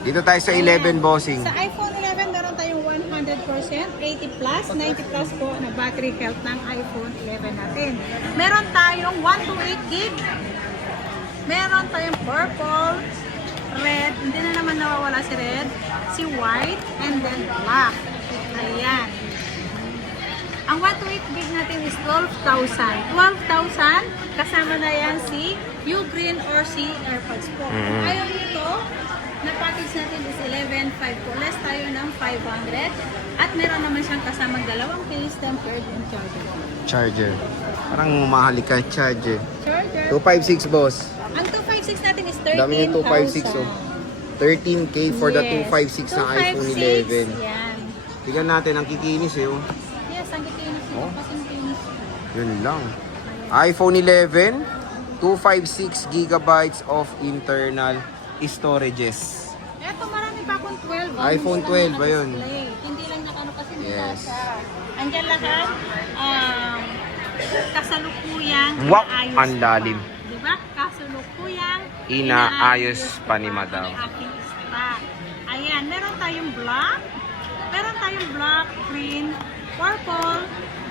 Dito tayo sa 11, bossing. Sa iPhone 11, meron tayong 100%, 80 plus, 90 plus po na battery health ng iPhone 11 natin. Meron tayong 128 gig. Meron tayong purple, red, hindi na naman nawawala si red, si white, and then black. Ayan. Ang 128 gig natin is 12,000. 12,000, kasama na yan si Ugreen or si AirPods po. Ayaw nito, na package natin is 11,500 po. Less tayo ng 500. At meron naman siyang kasamang dalawang case, tempered and charger. Charger. Parang mahali ka, charger. Charger. 256, boss. Ang 256 natin is 13,000. Dami niya 256, oh. 13K for the 256 na iPhone 11. Yan. Tignan natin, ang kikinis eh, oh. Yes, ang kikinis nito. Kasi kikinis. Yun lang. iPhone 11, 256 gigabytes of internal storages. Eto, marami pa akong 12. iPhone 12 ba yun? Hindi lang nakano kasi Yes. Andiyan lahat. Kasalukuyang Wow, inaayos ang lalim. pa. Diba? Kasalukuyang Inaayos pa ni Madam. Ang aking stock. Ayan, meron tayong black. Meron tayong black, green, purple,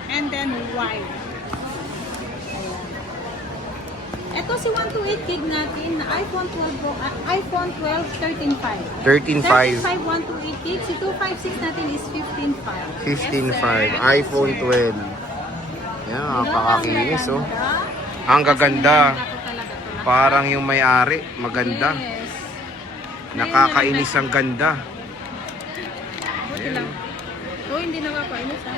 and then white. Ito si 128 gig natin na iPhone 12 Pro, iPhone 12 13.5. 13.5. 13.5 128 gig. Si 256 natin is 15.5. 15.5. iPhone 12. Yan, napakakinis, oh. Ang gaganda. Parang yung may-ari, maganda. Yes. Nakakainis ang ganda. Buti lang. Oh, hindi nakakainis ha.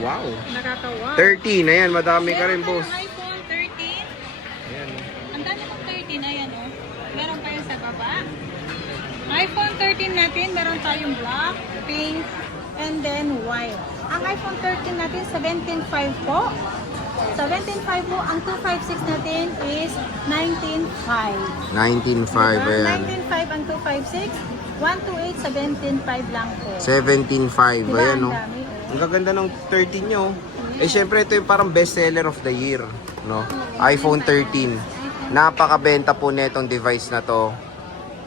Wow. Nakakawa. 13, ayan, madami ka rin, boss. iPhone 13. Ayan. Ang dami kong 13, ayan o. Meron pa yun sa baba. iPhone 13 natin, meron tayong black, pink, and then white. Ang iPhone 13 natin, 17.5 po. 17.5 po. Ang 256 natin is 19.5. 19.5, ayan. 19.5 ang 256. 128, 17.5 lang po. 17.5, Diba, ayan, ang oh. dami, oh. Ang gaganda ng 13 nyo. Eh, syempre, ito yung parang bestseller of the year, no? iPhone 13. Napakabenta po netong device na to.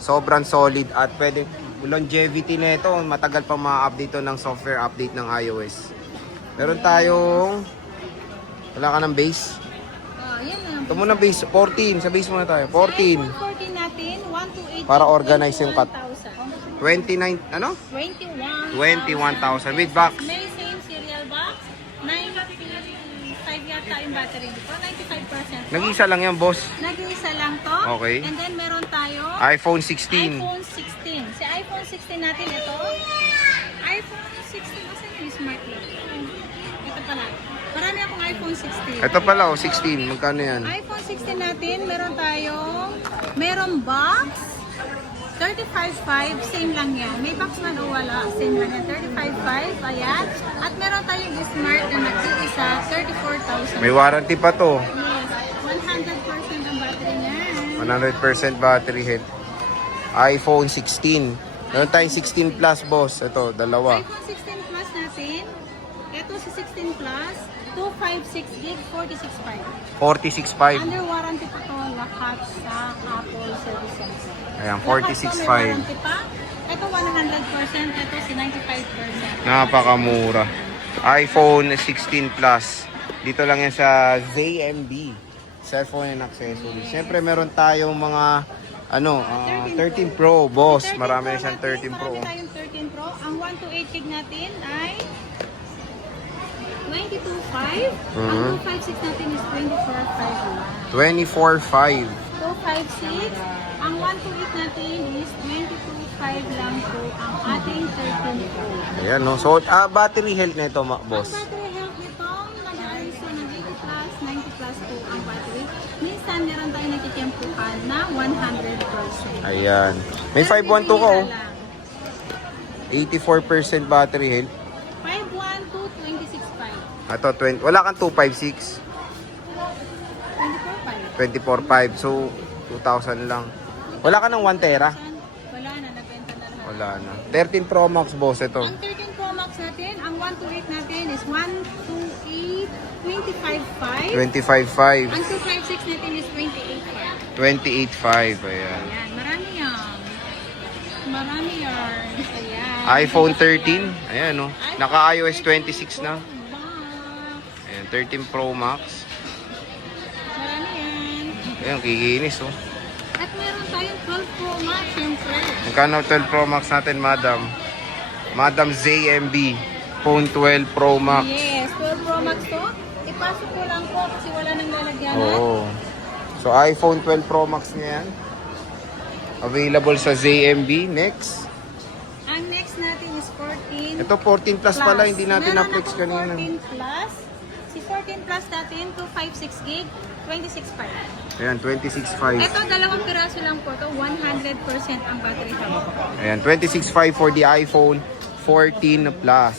Sobrang solid at pwede, longevity nito, matagal pa ma-update to ng software update ng iOS. Meron tayong, wala ka ng base? Yan na. Ito muna base, 14. Sa base muna tayo, 14. iPhone 14 natin, 128. Para organize yung cut. 21,000. 29, ano? 21,000 with box. May same serial box. 95 yata yung battery dito. 95%. Nag-isa lang yan, boss. Nag-iisa lang to. Okay. And then meron tayo iPhone 16. iPhone 16. Si iPhone 16 natin ito. iPhone 16. Asan yung smart lock? Ito pala. Marami akong iPhone 16. Ito pala, oh, 16. Magkano yan? iPhone 16 natin, meron box, 35.5, same lang yan. May box man o wala, same lang yan. 35.5, ayan. At meron tayong smart na nag-iisa, 34,000. May warranty pa to. Yes, 100% ang battery niya. 100% battery health. iPhone 16. Meron tayong 16 Plus, boss. Ito, dalawa. iPhone 16 Plus natin, ito si 16 Plus, 256 gig, 46.5. 46.5. Under warranty pa to lahat sa Apple Service Center. Ayan, Lahat to may 46.5. warranty pa. Ito 100%, ito si 95%. Napakamura. iPhone 16 Plus. Dito lang yan sa ZMB. Cellphone and accessories. Siyempre, meron tayong mga 13 Pro, boss. 13 Marami na Pro siyang natin, 13 Pro. Marami tayong 13 Pro. Ang 128 gig natin ay 22.5. Ang 256 natin is 24.5 lang. 24.5. 256. Ang 128 natin is 22.5 lang po ang ating 13 Pro. Ayan, no? So, battery health na ito, boss. Ang battery health nito, nag-aalis ng 80 plus, 90 plus po ang battery. Minsan, meron tayo nagtitempuhan na 100%. Ayan. May 512 ka, oh. 84% battery health. 512, 26.5. Ito, 20. Wala kang 256. 24.5. 24.5. So, 2,000 lang. Wala ka ng 1 tera? Wala na, nagbenta na lahat. Wala na. 13 Pro Max, boss, ito. Ang 13 Pro Max natin, ang 128 natin is 128, 25.5. 25.5. Ang 256 natin is 28.5. 28.5. Ayan. Ayan, Marami yarn. Ayan. iPhone 13. Ayan, no. Naka iOS 26 na. Box. Ayan, 13 Pro Max. Marami yan. Ayan, kikinis, oh. At meron tayong 12 Pro Max, syempre. Magkano 12 Pro Max natin, madam? Madam ZMB. Phone 12 Pro Max. Yes, 12 Pro Max to. Ipasok ko lang po kasi wala nang lalagyan. Oo. So, iPhone 12 Pro Max niya yan. Available sa ZMB. Next. Ang next natin is 14 Ito, 14 plus pala. Hindi natin Meron na-flex akong kanina. 14 plus. Si 14 plus natin, 256 gig, 26.5. Ayan, 26.5. Ito, dalawang piraso lang po to 100% ang battery health. Ayan, 26.5 for the iPhone 14 Plus.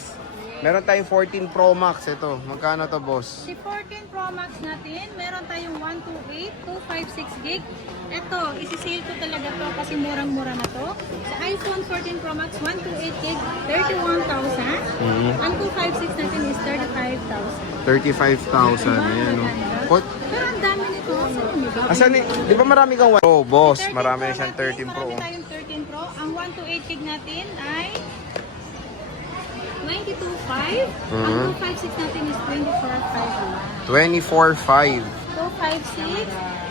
Meron tayong 14 Pro Max. Ito, magkano to, boss? Si 14 Pro Max natin, meron tayong 128, 256 gig. Ito, isi-sale ko talaga to kasi murang-mura na to. Sa iPhone 14 Pro Max, 128 gig, 31,000. Ang 256 natin is 35,000. 35,000. Ayan, no. What? Pero ang dami nito. Asan di ba marami kang Pro, boss? 13 Marami na Pro siyang natin, 13 Pro. Marami tayong 13 Pro. Ang 128 gig natin ay 92.5. Ang 256 natin is 24.5 lang. 24.5. 256.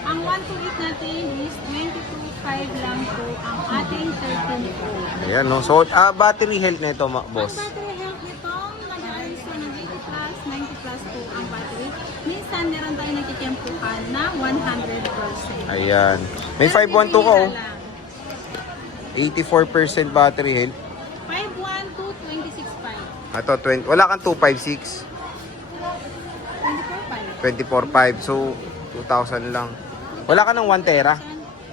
Ang 128 natin is 22.5 lang po ang ating 13 Pro. Ayan, no. So, battery health nito, Ang boss. battery health nito, nag-aalis ko ng 80 plus, 90 plus po ang battery. Minsan meron tayong nagtitempuhan na 100%. Ayan. May 512 ka, oh. 84% battery health. 512, 26.5. Ito, 20. Wala kang 256. 24.5. 24.5. So, 2,000 lang. Wala ka ng 1 tera?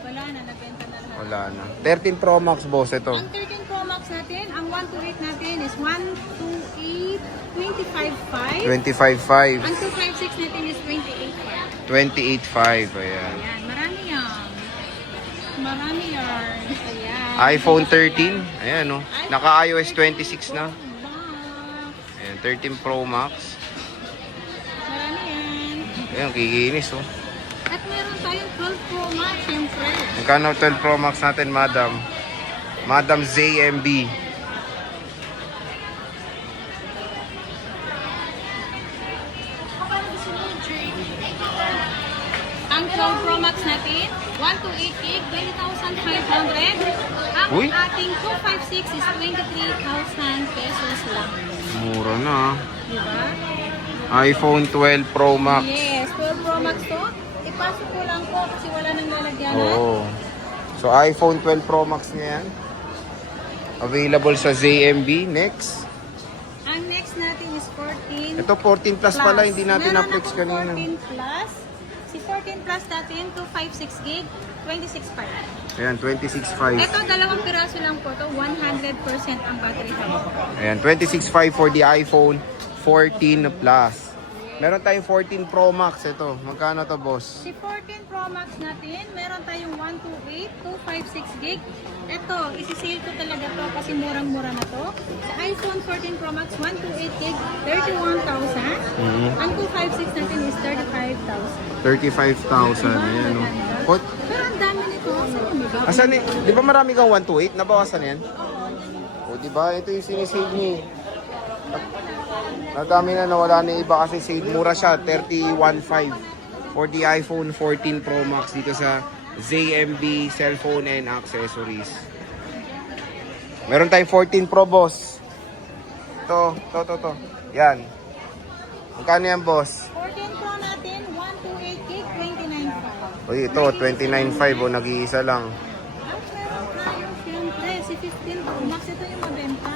Wala na, nabenta na lang. Wala na. 13 Pro Max, boss, ito. Ang 13 Pro Max natin, ang 128 natin is 128, 25.5. 25.5. Ang 256 natin is 28.5. 28.5. Ayan. Ayan, marami yan. Marami yan. Ayan. iPhone 13. Ayan, no. Naka iOS 26 na. Box. Ayan, 13 Pro Max. Marami yan. Ayan, kikinis, oh. At meron tayong 12 Pro Max, syempre. Magkano 12 Pro Max natin, madam? Madam ZMB. Ang 12 Pro Max natin, 128 gig, 20,500. Ang Uy. ating 256 is 23,000 pesos lang. Mura na, ah. Diba? iPhone 12 Pro Max. Yes, 12 Pro Max to. Ipasok ko lang po kasi wala nang lalagyan. Oo. So, iPhone 12 Pro Max niya yan. Available sa ZMB. Next. Ang next natin is 14 Ito, 14 plus pala. Hindi natin Meron na-flex akong kanina. 14 plus. Si 14 plus natin, 256 gig, 26.5. Ayan, 26.5. Ito, dalawang piraso lang po to 100% ang battery health. Ayan, 26.5 for the iPhone 14 Plus. Meron tayong 14 Pro Max. Ito, magkano to, boss? Si 14 Pro Max natin, meron tayong 128, 256 gig. Ito, isi-sale ko talaga to kasi murang-mura na to. Sa iPhone 14 Pro Max, 128 gig, 31,000. Ang 256 natin is 35,000. 35,000. Ayan, no. What? Pero ang dami nito. Asan eh? Di ba marami kang 128? Nabawasan yan? O, di ba? Ito yung sinisave ni. Nadami na nawala na iba kasi save. Mura siya. 31,500 for the iPhone 14 Pro Max dito sa ZMB Cellphone and Accessories. Meron tayong 14 Pro, boss. To. Yan. Magkano yan, boss? 14 Pro natin, 128 gig, 29,500. Uy, ito, 29,500 o, nag-iisa lang. At meron tayo, siyempre, si 15 Pro Max, ito yung mabenta.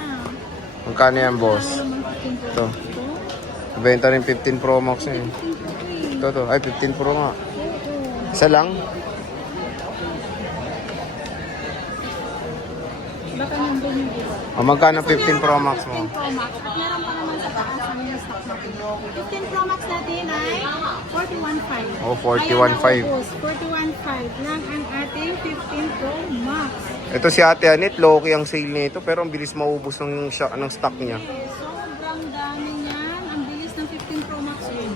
Magkano yan, boss? Ito. Benta rin 15 Pro Max na yun. Ito. Ay, 15 Pro nga. Isa lang? Baka nandun yung iba. O, magkano 15 Pro Max mo? 15 Pro Max. At meron pa naman sa taas ang yung stock natin. 15 Pro Max natin ay 41,500. Oh, 41,500. Ayan, naubos. 41,500 lang ang ating 15 Pro Max. Ito si Ate Anet, low-key ang sale nito pero ang bilis maubos ng stock niya. Sobrang dami niyan. Ang bilis ng 15 Pro Max yun.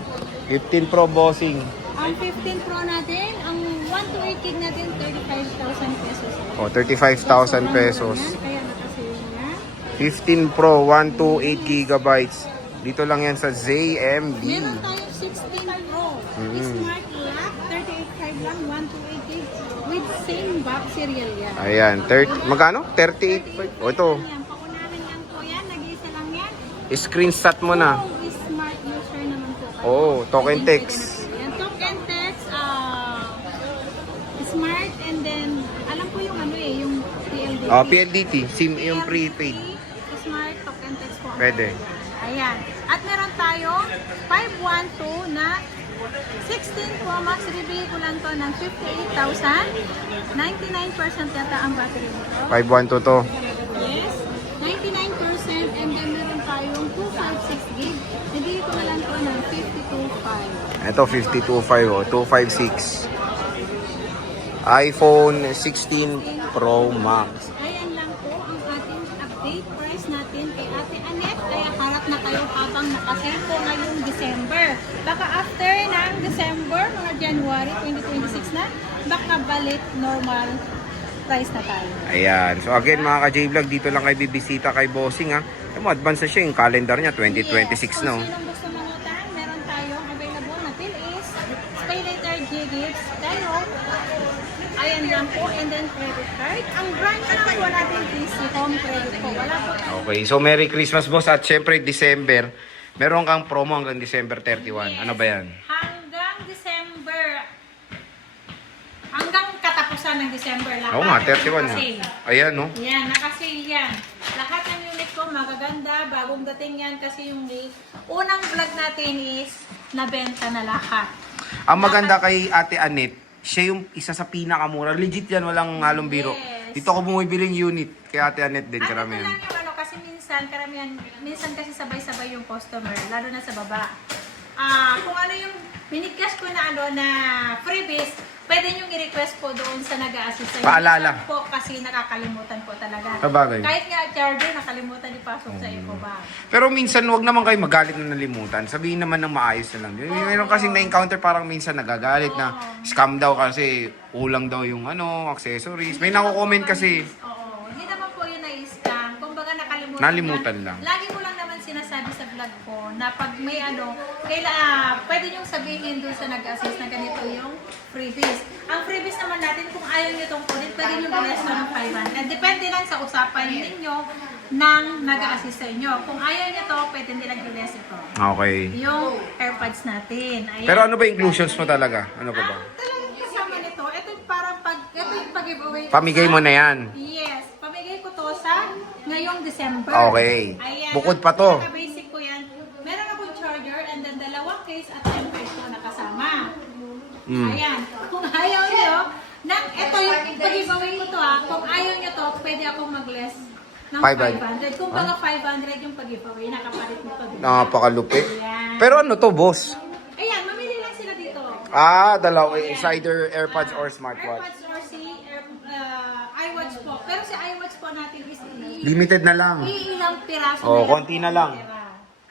15 Pro bossing. Ang 15 Pro natin, ang 128 128 gig natin, 35,000 pesos. O, 35,000 pesos. Kaya nakasale na. 15 Pro, 128 gigabytes. Dito lang yan sa ZMB. Meron tayong 16 Pro. Smart lock, 38.5 lang, 128 gig. With same box serial yan. Ayan, magkano? 38. O, ito. Yan, paunahan lang po yan. Nag-iisa lang yan. Screenshot mo na. Kung smart user naman po kayo. Oo, token pwede text. na po yan. Token text, smart, and then, alam ko yung ano eh, yung PLDT. PLDT, SIM yung prepaid. Smart token text po. Pwede. Ayan. At meron tayong 512 na 16 Pro Max. Review ko lang to ng 58,000. 99% yata ang battery nito. 512 to. Yes. 99%. And then meron tayong 256 gig. Review ko na lang to ng 52,500. Ito, 52.5 o, 256. iPhone 16 Pro Max. Ayan lang po ang ating update price natin kay Ate Anet. Kaya harap na kayo habang nakasale po ngayong December. Baka after ng December, mga January 2026 na, baka balik normal price na tayo. Ayan. So again mga ka-J-Vlog, dito lang kayo bibisita kay Bossing ha. Advance na siya yung calendar niya, 2026 na. Kung sinong gusto mangutang, meron tayong available na PhilAce, Pay Later G-Gifts, tayo. Ayan lang po, and then credit card. Ang branch lang po natin is si Home Credit po. Wala po tayo. Okay, so Merry Christmas boss at syempre December, meron kang promo hanggang December 31. Ano ba yan? Hanggang December. Hanggang katapusan ng December. Lahat Oo nga, ng 31 nga. nakasale. Ayan no. Yan, nakasale yan. Lahat ng unit ko magaganda, bagong dating yan kasi yung unang vlog natin is nabenta na lahat. Ang maganda kay Ate Anet, siya yung isa sa pinakamura. Legit yan, walang halong biro. Yes. Dito ako bumibiling unit kay Ate Anet din, Ano to karamihan. lang yung ano, kasi minsan kasi sabay-sabay yung customer, lalo na sa baba. Kung ano yung binigkas ko na ano na freebies, pwede nyo i-request po doon sa nag-a-assist sa inyo. Paalala. Minsan po kasi nakakalimutan po talaga. Sabagay. Kahit nga charger, nakalimutan ipasok sa eco bag. Pero minsan, wag naman kayo magalit na nalimutan. Sabihin naman ng maayos na lang. Meron kasing na-encounter parang minsan nagagalit na scam daw kasi kulang daw yung ano, accessories. May nako-comment kasi. Oo, hindi naman po yun na-scam. Kumbaga Nalimutan lang. Lagi mo lang naman sinasabi sa vlog ko na pag may ano, pwede niyong sabihin doon sa nag-assist na ganito yung freebies. Ang freebies naman natin, kung ayaw niyo itong kunin, pwede niyo i-less ng 500. Depende lang sa usapan ninyo ng nag-assist sa inyo. Kung ayaw niyo to, pwede nilang i-less ito. Okay. Yung AirPods natin. Ayan. Pero ano ba inclusions mo talaga? Ano pa ba? Talagang kasama nito. Ito yung parang ito yung pag-giveaway. Pamigay mo na yan. Yes. Pamigay ko to sa ngayong December. Okay. Ayan. Bukod pa to. Basic ko yan. Meron akong charger and then dalawang case at tempered ko nakasama. Ayan. Kung ayaw nyo, ito yung pag-giveaway ko to kung ayaw nyo to, pwede akong mag-less ng 500. Kung baga 500 yung pag-giveaway, nakapalit mo to. Napakalupit. Ayan. Pero ano to, boss? Ayan, mamili lang sila dito. Dalawa. It's either AirPods or smartwatch. AirPods or iWatch po. Pero si iWatch po natin is Limited na lang. iilang piraso Oh, yan. konti na lang.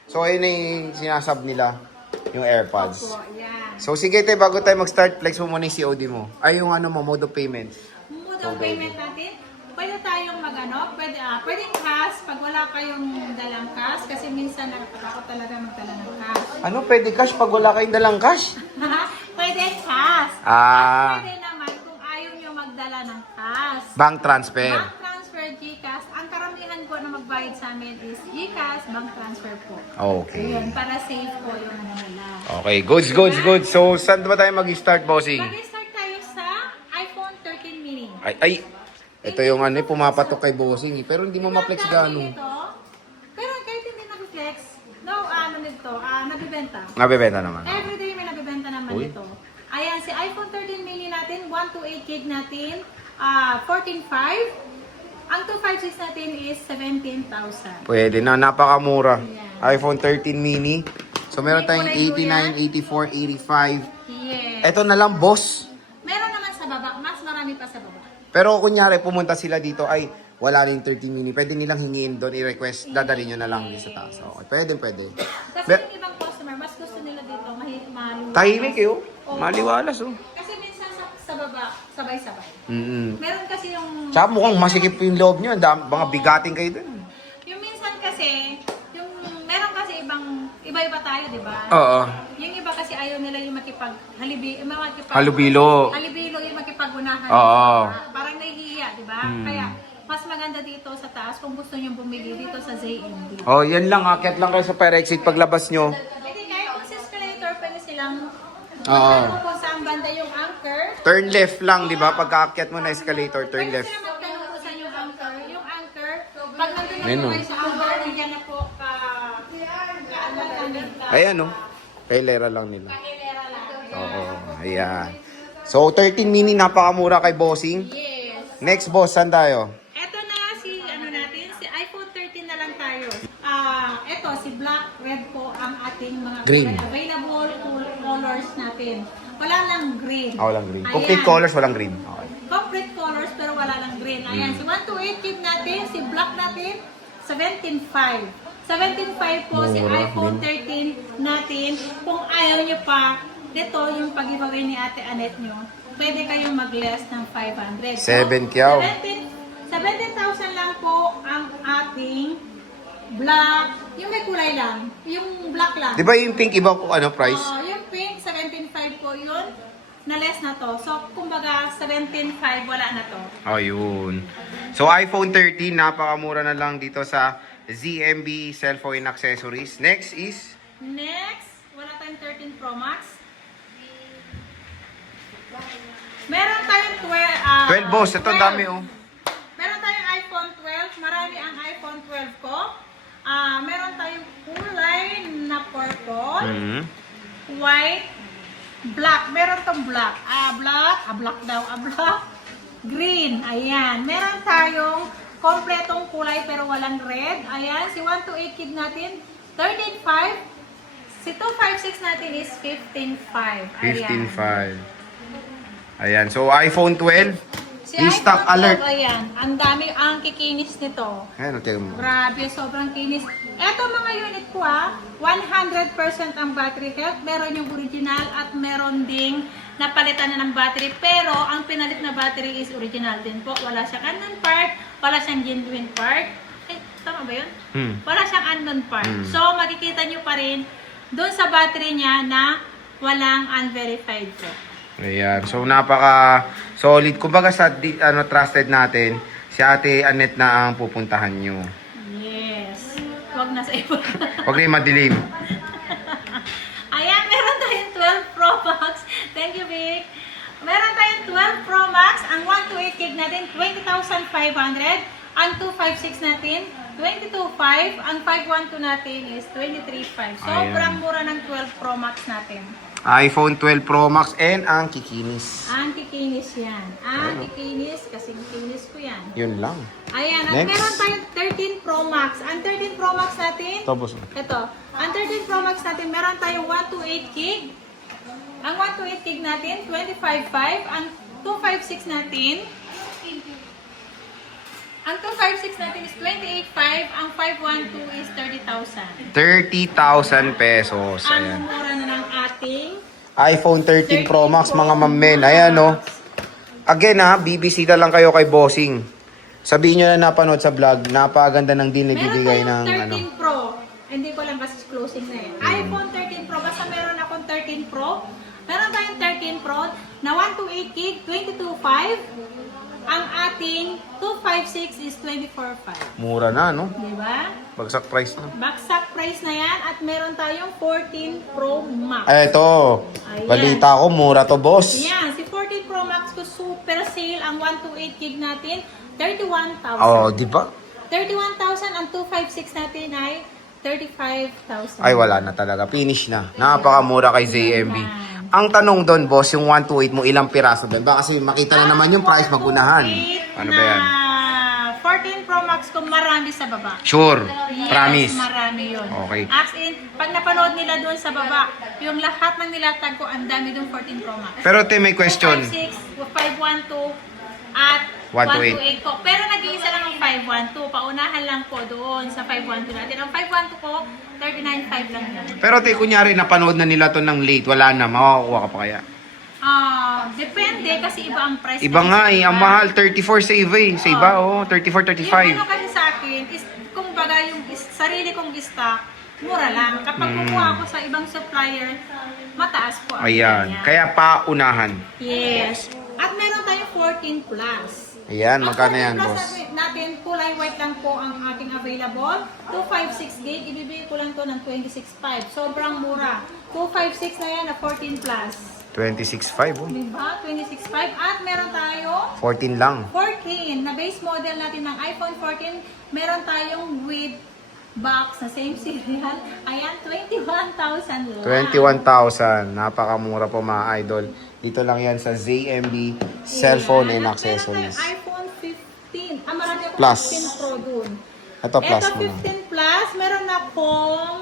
So, ayun na yung sinasab nila, yung AirPods. Opo, yan. So, sige tayo, bago tayo mag-start, flex mo muna yung COD mo. Ay, yung ano mo, mode of payment. Mode of payment natin, pwede tayong pwedeng cash pag wala kayong dalang cash kasi minsan nakakatakot talaga magdala ng cash. Ano, pwede cash pag wala kayong dalang cash? Pwede cash. Ah. Pwede naman kung ayaw nyo magdala ng cash. Bank transfer. Bank transfer, GCash. Ang karamihan po na magbayad sa amin is GCash, bank transfer po. Okay. Ayun, para safe po yung ano nila. Okay, goods. So, saan ba tayo mag-start, bossing? Mag-start tayo sa iPhone 13 mini. Ay, ito yung ano, pumapatok kay bossing. Pero hindi mo ma-flex gano'n. Pero kahit hindi na-flex, nabibenta. Nabibenta naman. Everyday may nabibenta naman Uy. ito. Ayan, si iPhone 13 mini natin, 128 gig natin, 14.5. Ang 256 natin is 17,000. Pwede na, napakamura. Ayan. iPhone 13 mini. So, meron tayong 89, 84, 85. Yes. Ito na lang, boss. Meron naman sa baba, mas marami pa sa baba. Pero kunyari, pumunta sila dito, ay, wala rin 13 mini. Pwede nilang hingiin doon, i-request, dadalhin nyo na lang sa taas. Okay, pwede. Kasi yung ibang customer, mas gusto nila dito, maluwag. Tahimik eh, oh. Oo. Maliwalas, oh. Kasi minsan sa sabay-sabay. Meron kasi yung... Tsaka mukhang masikip yung loob nyo. Mga bigating kayo dun. Yung minsan kasi, meron kasi iba-iba tayo, di ba? Oo. Yung iba kasi ayaw nila yung Halubilo. halibilo, yung makipag-unahan. Oo. Parang nahihiya, di ba? Kaya, mas maganda dito sa taas kung gusto nyo bumili dito sa ZMB. Oh, yan lang. Akyat lang kayo sa fire exit paglabas nyo. Pwede kahit kung sa escalator, pwede silang Oo. magtanong kung saan banda yung anchor. Turn left lang, di ba? Pagka-akyat mo na escalator, turn Pwede left. sila magtanong kung saan yung anchor. Yung anchor, pag nandun na Ayun, po oh. kayo sa anchor, nandiyan na po Ayan, oh. Kailera lang nila. kahilera lang. Oo, ayan. So, 13 mini, napakamura kay Bossing. Yes. Next, boss, saan tayo? Eto na si si iPhone 13 na lang tayo. Eto si black, red po ang ating mga Green. available colors natin. Wala lang green. Walang green. Ayan. Complete colors, walang green. Okay. Complete colors pero wala lang green. Ayan, si 128 gig natin, si black natin 17.5. 17.5 po si Mura iPhone din. 13 natin. Kung ayaw nyo pa, dito yung pag-giveaway ni Ate Annette nyo, pwede kayong mag-less ng 500. 7 kyaw. 17,000 lang po ang ating black. Yung may kulay lang. Yung black lang. Di ba yung pink iba ko ano price? Yung pink, 17.5 po yun. Na less na to. So, kumbaga, 17.5 wala na to. Ayun. So, iPhone 13, napakamura na lang dito sa ZMB Cellphone Accessories. Next is? Next, wala tayong 13 Pro Max. Meron tayong 12 boss, ito 12. dami oh. Meron tayong iPhone 12. Marami ang iPhone 12 ko. Meron tayong kulay na purple, white, black. Meron tong black. Black, green. Ayan. Meron tayong kompletong kulay pero walang red. Ayan. Si 128 kid natin, 13.5. Si 256 natin is 15.5. Ayan. 15.5. Ayan. So, iPhone 12. Si Restock iPhone 12, alert. ayan. Ang dami ang kikinis nito. Ayan, tingnan mo. Grabe, sobrang kinis. Eto mga unit ko 100% ang battery health. Meron yung original at meron ding napalitan na ng battery. Pero ang pinalit na battery is original din po. Wala siyang unknown part, wala siyang genuine part. Tama ba yun? Wala siyang unknown part. So makikita nyo pa rin doon sa battery niya na walang unverified po. Ayan. So, napaka solid. Kumbaga sa trusted natin, si Ate Annette na ang pupuntahan nyo. Yes. Huwag na sa iba. Huwag rin madilim. Ayan, meron tayong 12 Pro Max. Thank you, Vic. Meron tayong 12 Pro Max. Ang 128 gig natin, 20,500. Ang 256 natin, 22.5. Ang 512 natin is 23.5. Sobrang mura ng 12 Pro Max natin. iPhone 12 Pro Max and ang kikinis. Ang kikinis yan. Ang kikinis, kasi kikinis ko yan. Yun lang. Ayan, at Next. meron tayong 13 Pro Max. Ang 13 Pro Max natin, Tapos. ito. Ang 13 Pro Max natin, meron tayong 128 gig. Ang 128 gig natin, 25.5. Ang 256 natin, ang 256 natin is 28.5. Ang 512 is 30,000. 30,000 pesos. Ang Ayan. mura na ng ating iPhone 13 Pro Max, mga mammen. Ayan, no. Again, bibisita lang kayo kay Bossing. Sabihin nyo na napanood sa vlog, napaganda ng deal na Meron bibigay tayong ng 13 Pro. Hindi ko lang kasi closing na eh. iPhone 13 Pro. Basta meron akong 13 Pro. Meron tayong 13 Pro na 128 gig, 22.5. Ang ating 256 is 24.5. Mura na, no? Diba? Bagsak price na. Baksak price na yan. At meron tayong 14 Pro Max. Eto, Ayan. balita ko, mura to, boss. Yan. Si 14 Pro Max ko super sale. Ang 128 gig natin, 31,000. Oh, di ba? 31,000. Ang 256 natin ay 35,000. Ay, wala na talaga. Finish na. Napakamura kay ZMB. Ang tanong doon, boss, yung 128 mo, ilang piraso doon? Baka kasi makita na naman yung price magunahan. Ano ba yan? 14 Pro Max ko marami sa baba. Sure. Yes, Promise. marami yun. Okay. As in, pag napanood nila doon sa baba, yung lahat ng nilatag ko, ang dami doon 14 Pro Max. Pero te, may question. 5.6, 5.12, at 128. 128 ko. Pero nag-iisa lang ang 5.12. Paunahan lang po doon sa 5.12 natin. Ang 5.12 ko, 39.5 lang yan. Pero te, kunyari, napanood na nila to ng late, wala na, makakuha ka pa kaya? Depende kasi iba ang price. Iba kasi nga sa eh, ang iba. mahal, 34 sa iba eh. Sa iba, oh, 34, Yung ano 35. kasi sa akin, is, kung baga yung sarili kong stock, mura lang. Kapag kumuha ako sa ibang supplier, mataas po ang Ayan, kanya. kaya paunahan. Yes. At meron tayong 14 plus. Ayan, Ang magkano 14 yan, plus boss? natin, kulay white lang po ang ating available. 256 gig, ibibigay ko lang to ng 26.5. Sobrang mura. 256 na yan na 14 plus. 26.5, oh. Diba? 26.5. At meron tayo 14 lang. 14 na base model natin ng iPhone 14. Meron tayong with box na same serial. Ayan, 21,000 lang. 21,000. Napakamura po mga idol. Dito lang yan sa ZMB Cellphone and Ayan. At Accessories. meron tayong iPhone 15. Marami akong Plus. 15 Pro dun. Ito plus Ito mo na. 15 plus. Meron na pong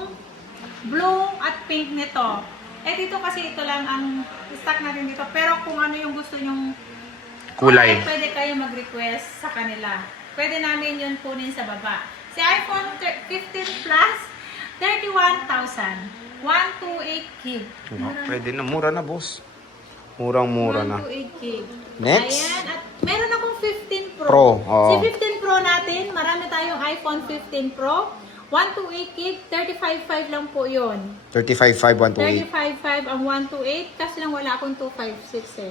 blue at pink nito. Dito kasi ito lang ang stock natin dito. Pero kung ano yung gusto nyong Kulay. pwede kayo mag-request sa kanila. Pwede namin yun kunin sa baba. Si iPhone 15 Plus, 31,000. 128 gig. Pwede na, mura na boss. Murang-mura na. 128 gig. Next. Ayan. At meron akong 15 Pro. Pro, oo. Si 15 Pro natin, marami tayong iPhone 15 Pro. 128 gig, 35.5 lang po yun. 35,500, 128. 35.5 ang 128, kasi lang wala akong 256 eh.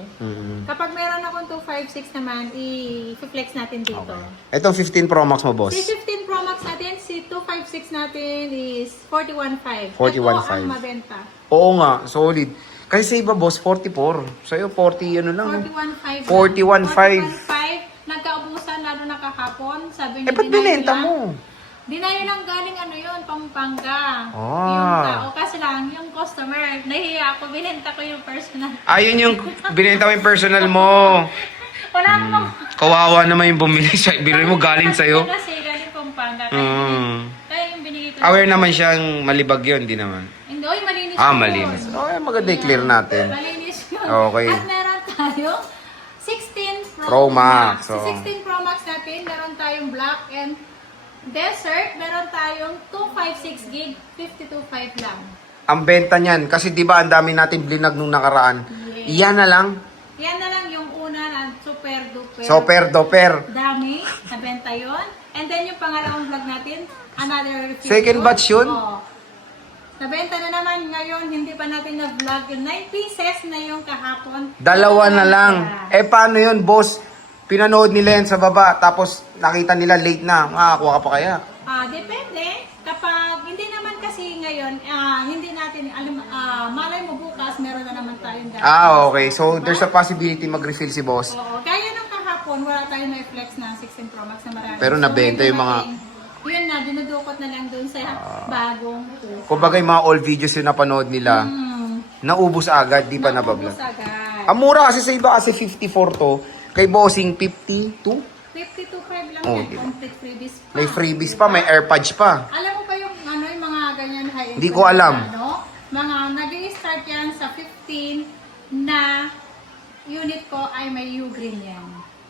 Kapag meron akong 256 naman, i-flex natin dito. Okay. Itong 15 Pro Max mo, boss. Si 15 Pro Max natin, si 256 natin is 41.5. 41.5. Ito ang mabenta. Oo nga, solid. Kasi sa iba, boss, 44. Sa'yo, 40, ano lang. 41.5. 41.5. 41.5. Nagkaubusan lalo na kahapon. Sabi niyo, Eh, ba't binenta mo? Dinayo lang galing ano yun, Pampanga. Ah. Yung tao. Kasi lang, yung customer, nahihiya ako, binenta ko yung personal. Ayun yung binenta mo yung personal mo. Wala akong Kawawa naman yung bumili sa binili mo galing sa'yo. Kasi galing Pampanga. Kaya yung binigay ko. Aware naman siyang malibag yun, di naman. Hindi, oy, malinis Ah, yun. malinis. Okay, maganda i-clear natin. Malinis yun. Okay. At meron tayo 16 Pro Max, Sa oo. 16 Pro Max natin, meron tayong black and desert. Meron tayong 256 gig, 52.5 lang. Ang benta niyan, kasi di ba ang dami natin blinag nung nakaraan. Yes. Iyan na lang. Yan na lang yung una na super duper. Super doper. Dami, nabenta yun. And then yung pangalawang vlog natin, another review. Second batch yun? Oo. Nabenta na naman ngayon, hindi pa natin na-vlog yun. 9 pieces na yung kahapon. Dalawa na lang. Yeah. Eh paano yun, boss? Pinanood nila yan sa baba, tapos nakita nila late na. Makakuha ka pa kaya? Depende. Kapag hindi naman kasi ngayon, hindi natin, malay mo bukas, meron na naman tayong dati. Okay. So, there's a possibility mag-refill si boss. Oo. Kaya nung kahapon, wala tayong na-flex ng 16 Pro Max na marami. Pero nabenta yung mga- Yun na, dinudukot na lang dun sa bagong pusa. Kumbaga yung mga old videos yung napanood nila, naubos agad, di pa Naubos nababla. agad. Ang mura kasi sa iba kasi 54 to, kay bossing 52. 52.5 lang Oh, yan. diba? Complete freebies pa. May freebies pa, may AirPods pa. Alam mo ba yung, yung mga ganyan high-end? Hindi ko alam. Ano? Mga nag-i-start yan sa 15 na unit ko ay may U-Green yan.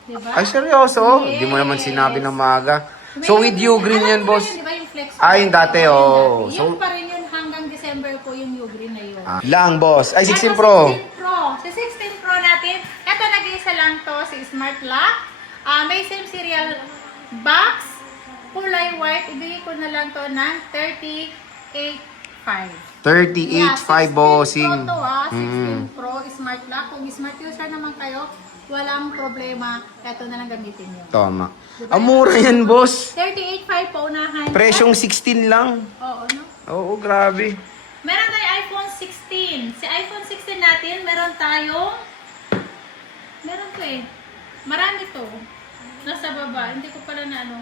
Diba? Ay, seryoso? Hindi mo naman Yes. sinabi ng maaga. So, with you, green yan, boss. Di ba yung flex? Yung dati, Yun oh. Yun pa rin yun hanggang December po yung U-Green na yun. Lang, boss. Ay, 16 Ito, Pro. 16 Pro. Sa 16 Pro natin, ito nag-iisa lang to si Smart Lock. May same serial box, kulay white. Ibigay ko na lang to ng 38.5. 38.5 bossing. Pro to 16 Pro Smart Lock. Kung smart user naman kayo, walang problema. Ito na lang gamitin nyo. Tama. Ang mura yan, boss. 38.5 pa unahan. Presyong 16 lang. Oo, no? Oo, grabe. Meron tayong iPhone 16. Si iPhone 16 natin, meron to eh. Marami to. Nasa baba. Hindi ko pala na ano.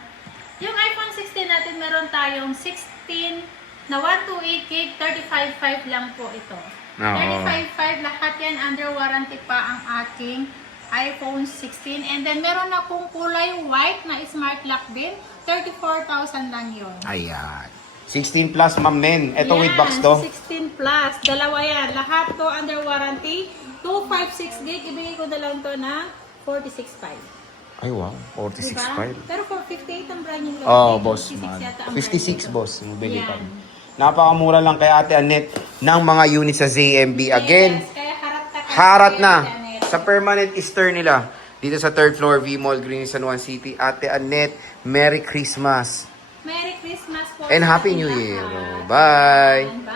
Yung iPhone 16 natin, meron tayong 16 na 128 gig, 35.5 lang po ito. Oo. 35.5 lahat yan. Under warranty pa ang aking iPhone 16. And then, meron akong kulay white na smart lock din. 34,000 lang yun. Ayan. 16 plus, ma'am men. Ito with Yan, box to. 16 plus. Dalawa yan. Lahat to under warranty. 256 gig. Ibigay ko na lang to na 46.5. Ay, wow. Diba? 46.5. Pero for 58 ang brand yung Oh, boss. 56 Man. yata ang 56, brand boss. Mabili pa. Yan. Napakamura lang kay Ate Annette ng mga units sa ZMB. Again, Yes, kaya harat harat na. sa permanent store nila. Dito sa 3rd floor, V-Mall, Green San Juan City. Ate Annette, Merry Christmas. Merry Christmas po. And sa Happy ating New lahat. Year. Bye! Bye.